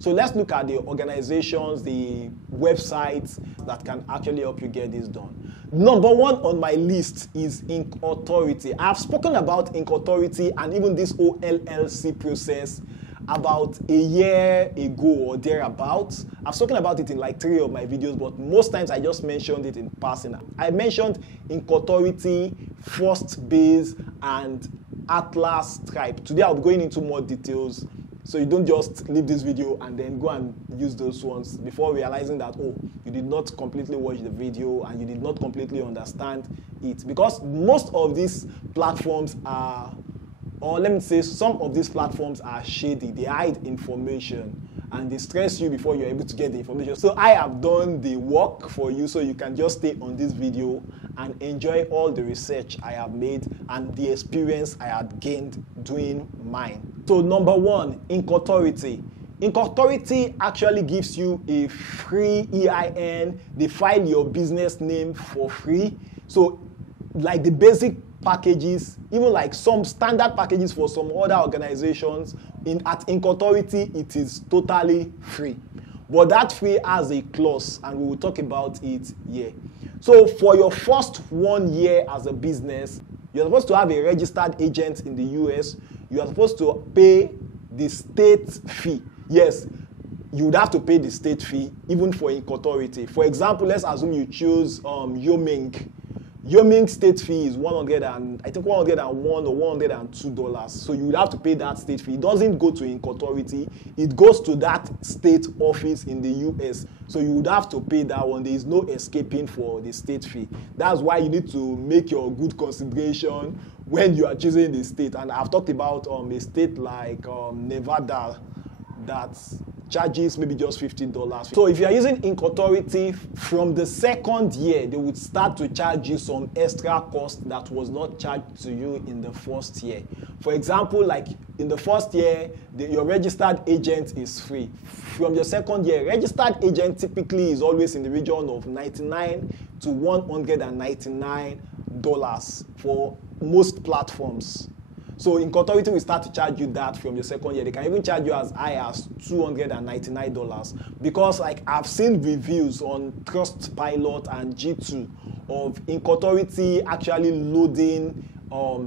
So let's look at the organizations, the websites that can actually help you get this done. Number one on my list is Incauthority. I've spoken about Incauthority and even this whole LLC process about a year ago or thereabouts. I've spoken about it in like 3 of my videos, but most times I just mentioned it in passing. I mentioned Incauthority, Firstbase, and Atlas Stripe. Today I'll be going into more details, so you don't just leave this video and then go and use those ones before realizing that, oh, you did not completely watch the video and you did not completely understand it. Because most of these platforms are, or let me say, some of these platforms are shady. They hide information and they stress you before you're able to get the information. So I have done the work for you, so you can just stay on this video and enjoy all the research I have made and the experience I had gained doing mine. So number one, Incauthority. Incauthority actually gives you a free EIN. They file your business name for free. So like the basic packages, even like some standard packages for some other organizations, at Incauthority it is totally free. But that free has a clause, and we will talk about it here. So for your first 1 year as a business, you're supposed to have a registered agent in the US. You are supposed to pay the state fee. Yes, you would have to pay the state fee even for Incauthority. For example, let's assume you choose Yoming. Yoming state fee is $101 or $102. So you would have to pay that state fee. It doesn't go to Incauthority. It goes to that state office in the US. So you would have to pay that one. There is no escaping for the state fee. That's why you need to make your good consideration when you are choosing the state. And I've talked about a state like Nevada that charges maybe just $50. So if you are using Incauthority, from the second year, they would start to charge you some extra cost that was not charged to you in the first year. For example, like in the first year, your registered agent is free. From your second year, registered agent typically is always in the region of $99 to $199 for most platforms. So Incauthority will start to charge you that from your second year. They can even charge you as high as $299 because like I've seen reviews on Trustpilot and G2 of Incauthority actually loading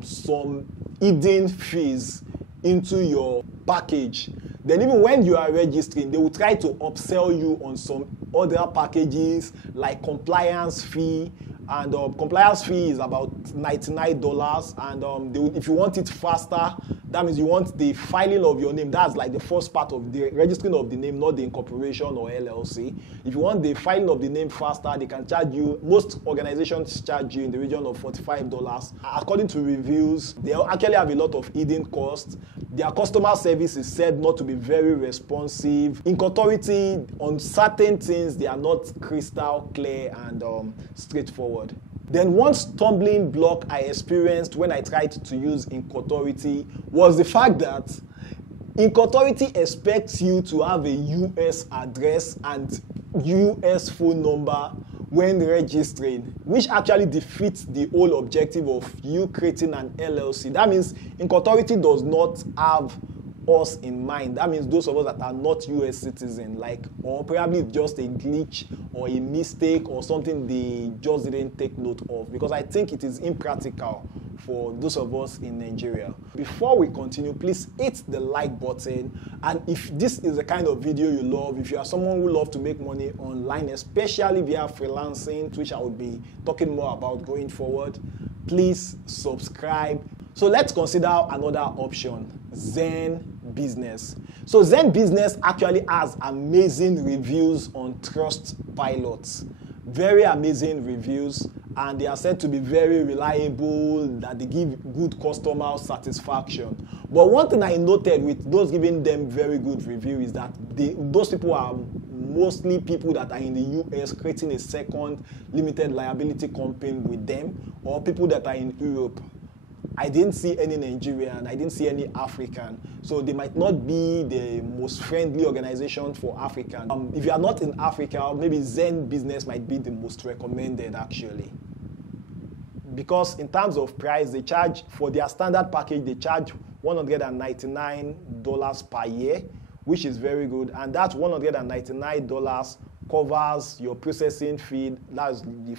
some hidden fees into your package. Then even when you are registering, they will try to upsell you on some other packages like compliance fee. And compliance fee is about $99, and if you want it faster, that means you want the filing of your name. That's like the first part of the registering of the name, not the incorporation or LLC. If you want the filing of the name faster, they can charge you. Most organizations charge you in the region of $45. According to reviews, they actually have a lot of hidden costs. Their customer service is said not to be very responsive. Incauthority, on certain things, they are not crystal clear and straightforward. Then one stumbling block I experienced when I tried to use Incauthority was the fact that Incauthority expects you to have a US address and US phone number when registering, which actually defeats the whole objective of you creating an LLC. That means Incauthority does not have us in mind. That means those of us that are not US citizens, like, or probably just a glitch or a mistake or something they just didn't take note of, because I think it is impractical for those of us in Nigeria. Before we continue, please hit the like button, and if this is the kind of video you love, if you are someone who loves to make money online, especially via freelancing, which I will be talking more about going forward, please subscribe. So let's consider another option, ZenBusiness. So ZenBusiness actually has amazing reviews on Trustpilot. Very amazing reviews, and they are said to be very reliable, that they give good customer satisfaction. But one thing I noted with those giving them very good review is that those people are mostly people that are in the US creating a second limited liability company with them, or people that are in Europe. I didn't see any Nigerian, I didn't see any African. So they might not be the most friendly organization for African. If you are not in Africa, maybe ZenBusiness might be the most recommended actually. Because in terms of price, they charge, for their standard package, they charge $199 per year, which is very good. And that $199 covers your processing fee. That's the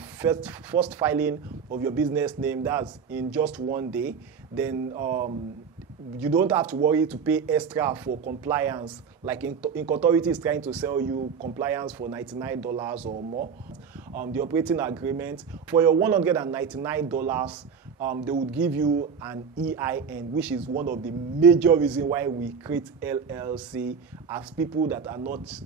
first filing of your business name. That's in just 1 day. Then you don't have to worry to pay extra for compliance. Like Incauthority is trying to sell you compliance for $99 or more. The operating agreement, for your $199, they would give you an EIN, which is one of the major reasons why we create LLC as people that are not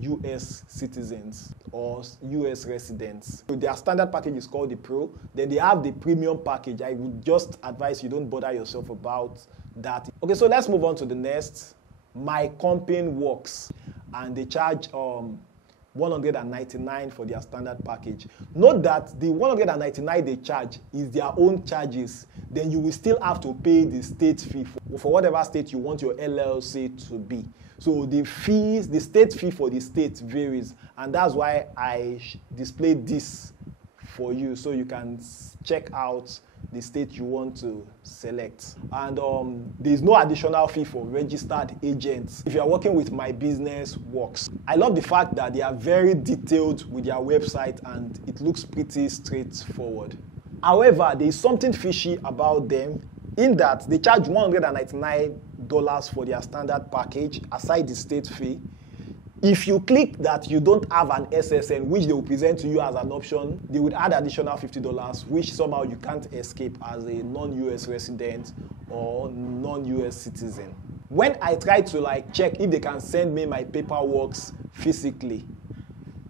US citizens or US residents. So their standard package is called the Pro. Then they have the premium package. I would just advise you don't bother yourself about that. Okay, so let's move on to the next. My Company Works, and they charge $199 for their standard package. Note that the $199 they charge is their own charges. Then you will still have to pay the state fee for whatever state you want your LLC to be. So the fees, the state fee for the state varies, and that's why I displayed this for you so you can check out the state you want to select. And there's no additional fee for registered agents if you are working with My Business Works. I love the fact that they are very detailed with their website and it looks pretty straightforward. However, there is something fishy about them in that they charge $199 for their standard package aside the state fee. If you click that you don't have an SSN, which they will present to you as an option, they would add additional $50, which somehow you can't escape as a non-US resident or non-US citizen. When I try to check if they can send me my paperwork physically,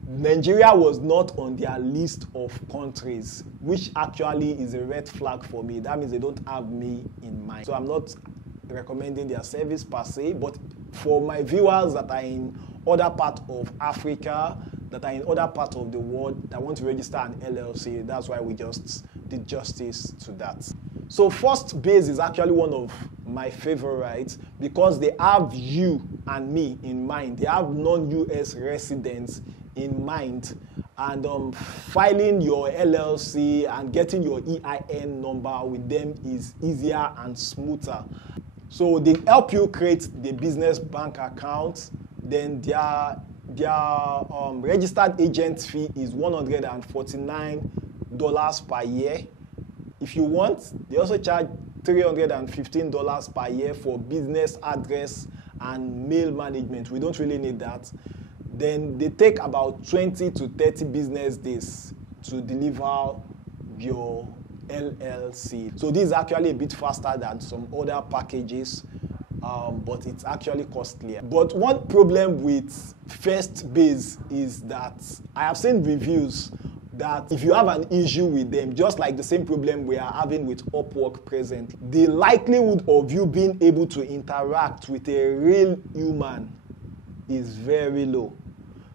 Nigeria was not on their list of countries, which actually is a red flag for me. That means they don't have me in mind. So I'm not recommending their service per se, but for my viewers that are in other part of Africa, that are in other part of the world that want to register an LLC, that's why we just did justice to that. So First Base is actually one of my favorites because they have you and me in mind. They have non-US residents in mind, and filing your LLC and getting your EIN number with them is easier and smoother. So they help you create the business bank account. Then their registered agent fee is $149 per year. If you want, they also charge $315 per year for business address and mail management. We don't really need that. Then they take about 20 to 30 business days to deliver your LLC. So this is actually a bit faster than some other packages, but it's actually costlier. But one problem with First Base is that I have seen reviews that if you have an issue with them, just like the same problem we are having with Upwork present, the likelihood of you being able to interact with a real human is very low.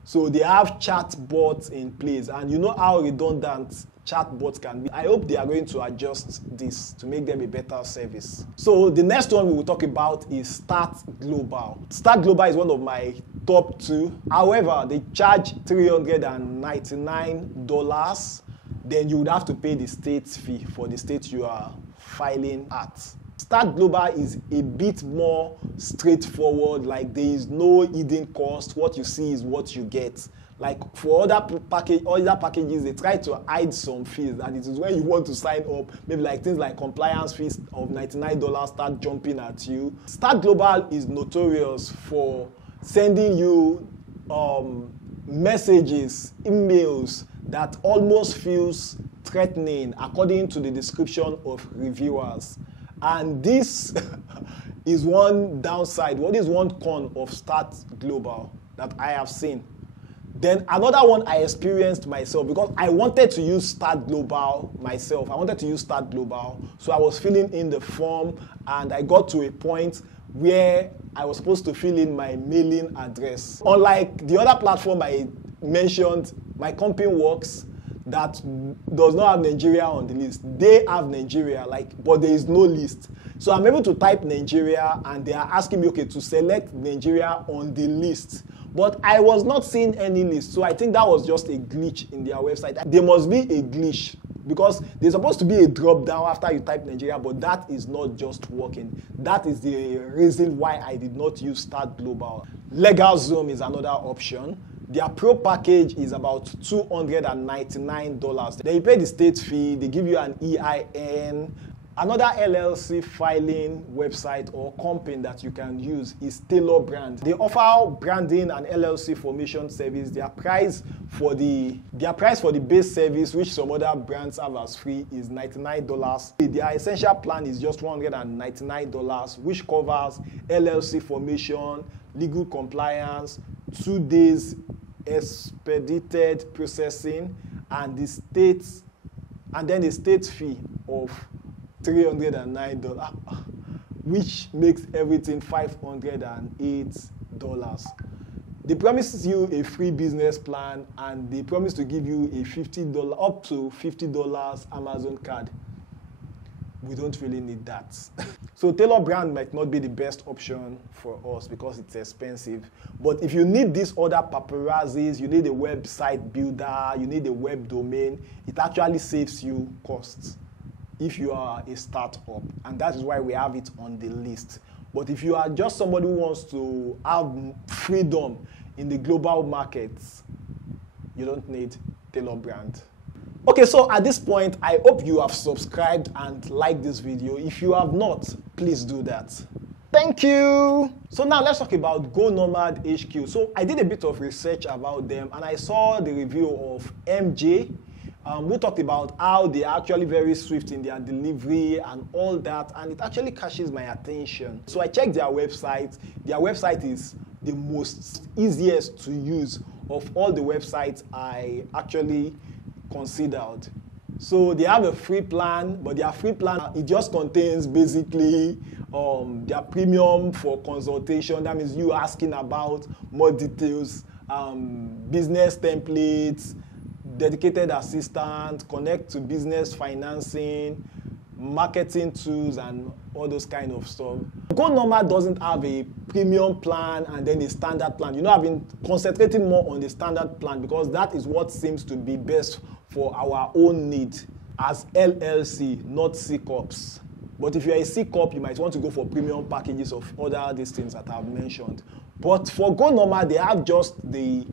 So they have chatbots in place, and you know how redundant chatbots can be. I hope they are going to adjust this to make them a better service. So the next one we will talk about is Start Global. Start Global is one of my top 2. However, they charge $399. Then you would have to pay the state fee for the state you are filing at. Start Global is a bit more straightforward. Like there is no hidden cost. What you see is what you get. Like for other packages, they try to hide some fees, and it is when you want to sign up, maybe like things like compliance fees of $99 start jumping at you. Start Global is notorious for sending you messages, emails that almost feels threatening according to the description of reviewers. And this is one downside. What is one con of Start Global that I have seen? Then another one I experienced myself because I wanted to use Start Global myself. I wanted to use Start Global. So I was filling in the form and I got to a point where I was supposed to fill in my mailing address. Unlike the other platform I mentioned, My Company Works, that does not have Nigeria on the list. They have Nigeria, but there is no list. So I'm able to type Nigeria and they are asking me, okay, to select Nigeria on the list. But I was not seeing any list. So I think that was just a glitch in their website. There must be a glitch because there's supposed to be a drop down after you type Nigeria, but that is not just working. That is the reason why I did not use Start Global. LegalZoom is another option. Their pro package is about $299. Then you pay the state fee, they give you an EIN. Another LLC filing website or company that you can use is Tailor Brand. They offer branding and LLC formation service. Their price for the base service, which some other brands have as free, is $99. Their essential plan is just $199, which covers LLC formation, legal compliance, 2 days expedited processing, and the state fee of $309, which makes everything $508. They promise you a free business plan, and they promise to give you a up to $50 Amazon card. We don't really need that. So Tailor Brand might not be the best option for us because it's expensive. But if you need these other paparazzis, you need a website builder, you need a web domain, it actually saves you costs if you are a startup, and that is why we have it on the list. But if you are just somebody who wants to have freedom in the global markets, you don't need Tailor Brand. Okay, so at this point, I hope you have subscribed and liked this video. If you have not, please do that. Thank you. So now let's talk about Go Nomad HQ. So I did a bit of research about them, and I saw the review of MJ. We talked about how they are actually very swift in their delivery and all that, and it actually catches my attention. So I checked their website. Their website is the most easiest to use of all the websites I actually considered. So they have a free plan, but their free plan, it just contains basically their premium for consultation. That means you asking about more details, business templates, dedicated assistant, connect to business financing, marketing tools, and all those kind of stuff. Go Nomad doesn't have a premium plan and then a standard plan. You know, I've been concentrating more on the standard plan because that is what seems to be best for our own need as LLC, not C Corps. But if you're a C Corp, you might want to go for premium packages of other these things that I've mentioned. But for Go Nomad, they have just the,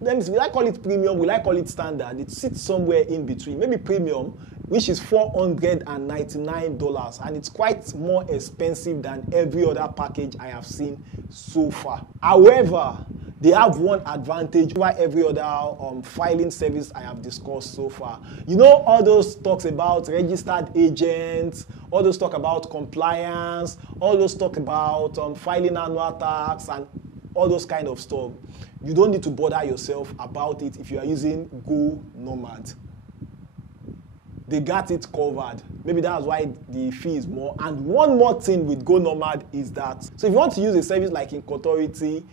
will I call it premium? Will I call it standard? It sits somewhere in between. Maybe premium, which is $499, and it's quite more expensive than every other package I have seen so far. However, they have one advantage over every other filing service I have discussed so far. You know, all those talks about registered agents, all those talk about compliance, all those talk about filing annual tax and all those kind of stuff. You don't need to bother yourself about it if you are using Go Nomad. They got it covered. Maybe that's why the fee is more. And one more thing with Go Nomad is that, so if you want to use a service like Incauthority,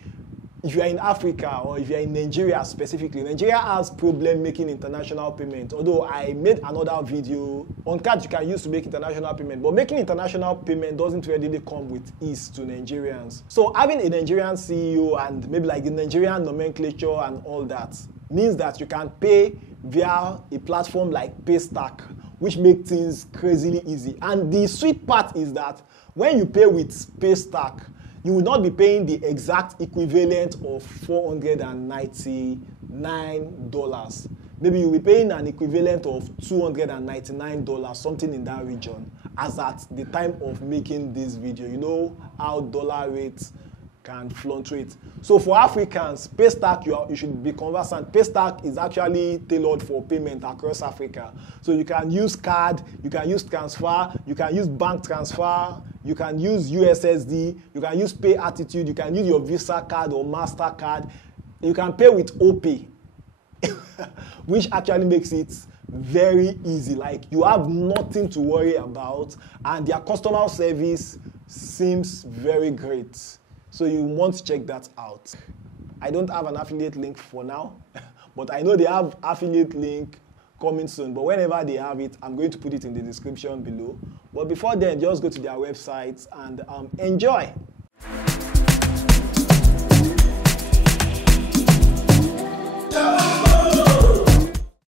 if you are in Africa or if you are in Nigeria specifically, Nigeria has problem making international payment. Although I made another video on cards you can use to make international payment, but making international payment doesn't really come with ease to Nigerians. So having a Nigerian CEO and maybe like the Nigerian nomenclature and all that means that you can pay via a platform like Paystack, which makes things crazily easy. And the sweet part is that when you pay with Paystack, you will not be paying the exact equivalent of $499. Maybe you'll be paying an equivalent of $299, something in that region, as at the time of making this video. You know how dollar rates can fluctuate. So for Africans, Paystack, you should be conversant. Paystack is actually tailored for payment across Africa. So you can use card, you can use transfer, you can use bank transfer, you can use USSD, you can use Pay Attitude, you can use your Visa card or MasterCard. You can pay with OPay, which actually makes it very easy. Like, you have nothing to worry about, and their customer service seems very great. So you want to check that out. I don't have an affiliate link for now, but I know they have affiliate link coming soon. But whenever they have it, I'm going to put it in the description below. But before then, just go to their website and enjoy.